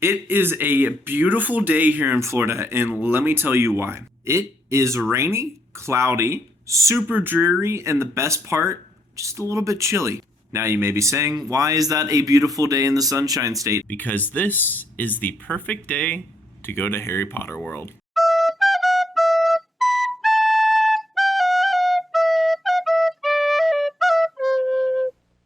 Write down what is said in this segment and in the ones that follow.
It is a beautiful day here in Florida, and let me tell you why. It is rainy, cloudy, super dreary, and the best part, just a little bit chilly. Now you may be saying, why is that a beautiful day in the Sunshine State? Because this is the perfect day to go to Harry Potter World.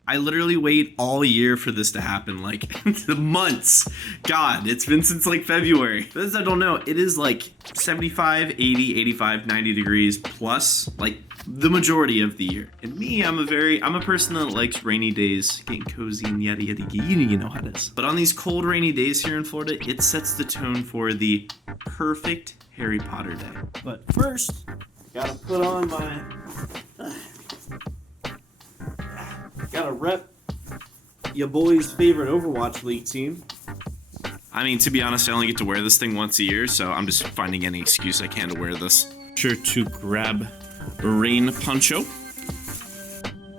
I literally wait all year for this to happen, like months. God, it's been since like February. For those that don't know, it is like 75, 80, 85, 90 degrees plus like the majority of the year. And me, I'm a person that likes rainy days, getting cozy and yada yada yada. You know how it is. But on these cold rainy days here in Florida, it sets the tone for the perfect Harry Potter day. But first, gotta put on my gotta rep your boy's favorite Overwatch League team. I mean, to be honest, I only get to wear this thing once a year, so I'm just finding any excuse I can to wear this. Sure to grab a rain poncho.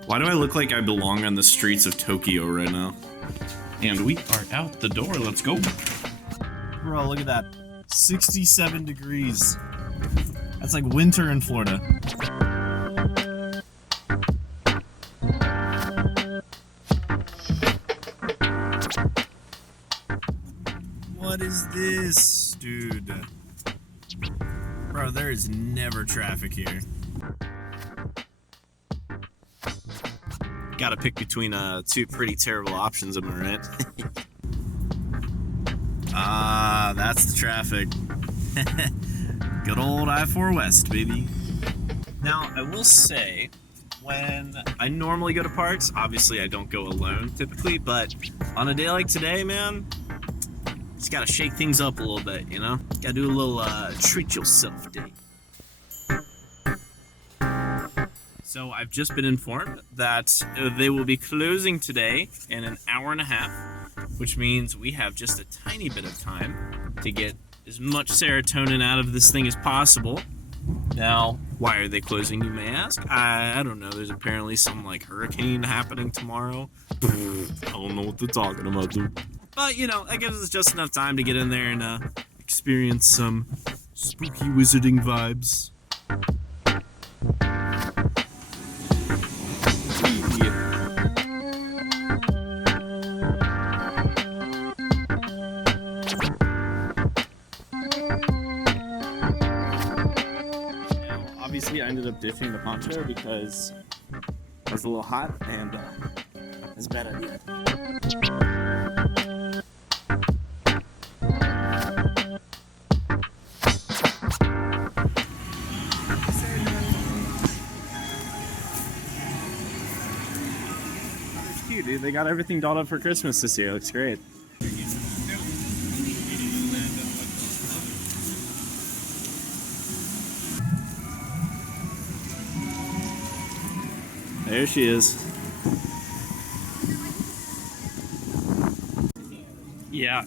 Why do I look like I belong on the streets of Tokyo right now? And we are out the door. Let's go. Bro, look at that. 67 degrees. That's like winter in Florida. What is this, dude? Bro, there is never traffic here. Gotta pick between two pretty terrible options, am I right? Ah, that's the traffic. Good old I-4 West, baby. Now, I will say, when I normally go to parks, obviously I don't go alone typically, but on a day like today, man, just gotta shake things up a little bit, you know? Gotta do a little treat yourself day. So I've just been informed that they will be closing today in an hour and a half, which means we have just a tiny bit of time to get as much serotonin out of this thing as possible. Now, why are they closing, you may ask? I don't know. There's apparently some like hurricane happening tomorrow. I don't know what they're talking about, dude. But, you know, that gives us just enough time to get in there and experience some spooky wizarding vibes. Now, obviously, I ended up ditching the poncho because it was a little hot and it's a bad idea. Cute, dude. They got everything dolled up for Christmas this year. It looks great. There she is. Yeah.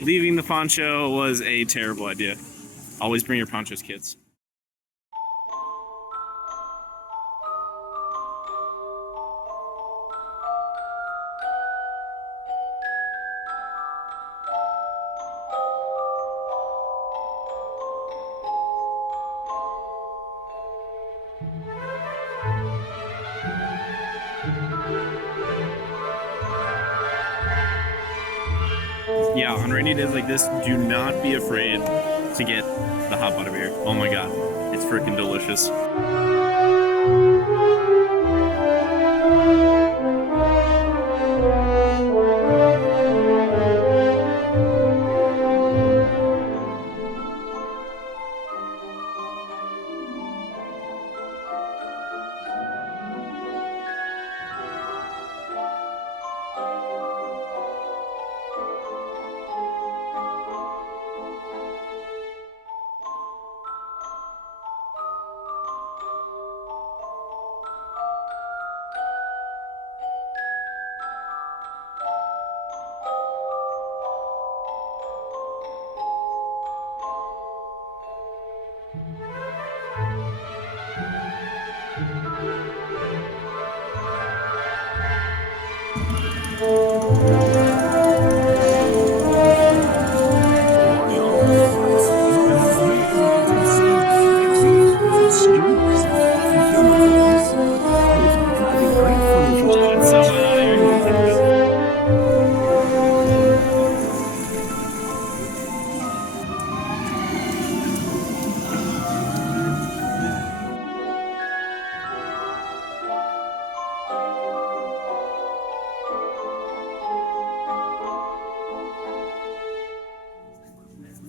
Leaving the poncho was a terrible idea. Always bring your ponchos, kids. Yeah, on rainy days like this, do not be afraid to get the hot butter beer. Oh my god, it's freaking delicious.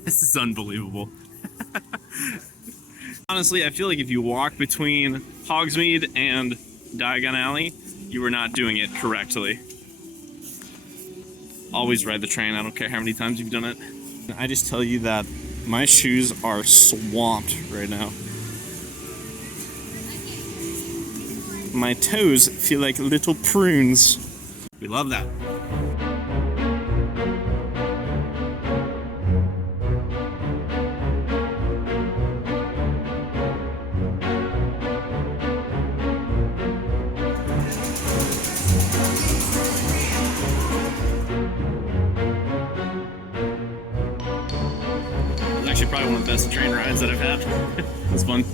This is unbelievable. Honestly, I feel like if you walk between Hogsmeade and Diagon Alley, you are not doing it correctly. Always ride the train. I don't care how many times you've done it. I just tell you that my shoes are swamped right now. My toes feel like little prunes. We love that. It's actually probably one of the best train rides that I've had. It was fun.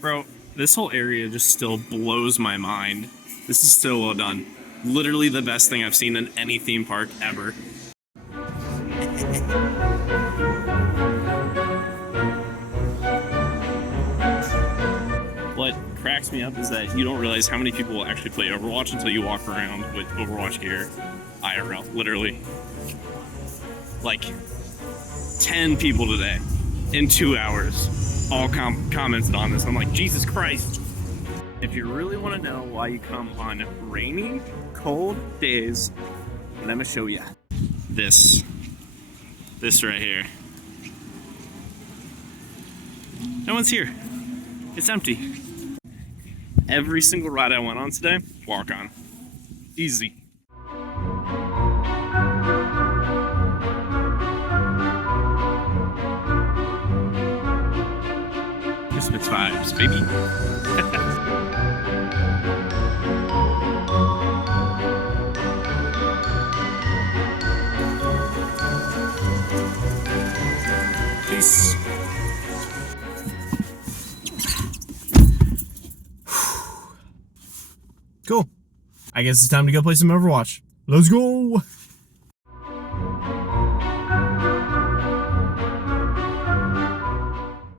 Bro, this whole area just still blows my mind. This is still well done. Literally the best thing I've seen in any theme park ever. What cracks me up is that you don't realize how many people will actually play Overwatch until you walk around with Overwatch gear. IRL, literally. Like, 10 people today in 2 hours all commented on this. I'm like, Jesus Christ. If you really want to know why you come on rainy, cold days, let me show you. This right here. No one's here. It's empty. Every single ride I went on today, walk on. Easy. Christmas vibes, baby. Peace. Cool. I guess it's time to go play some Overwatch. Let's go!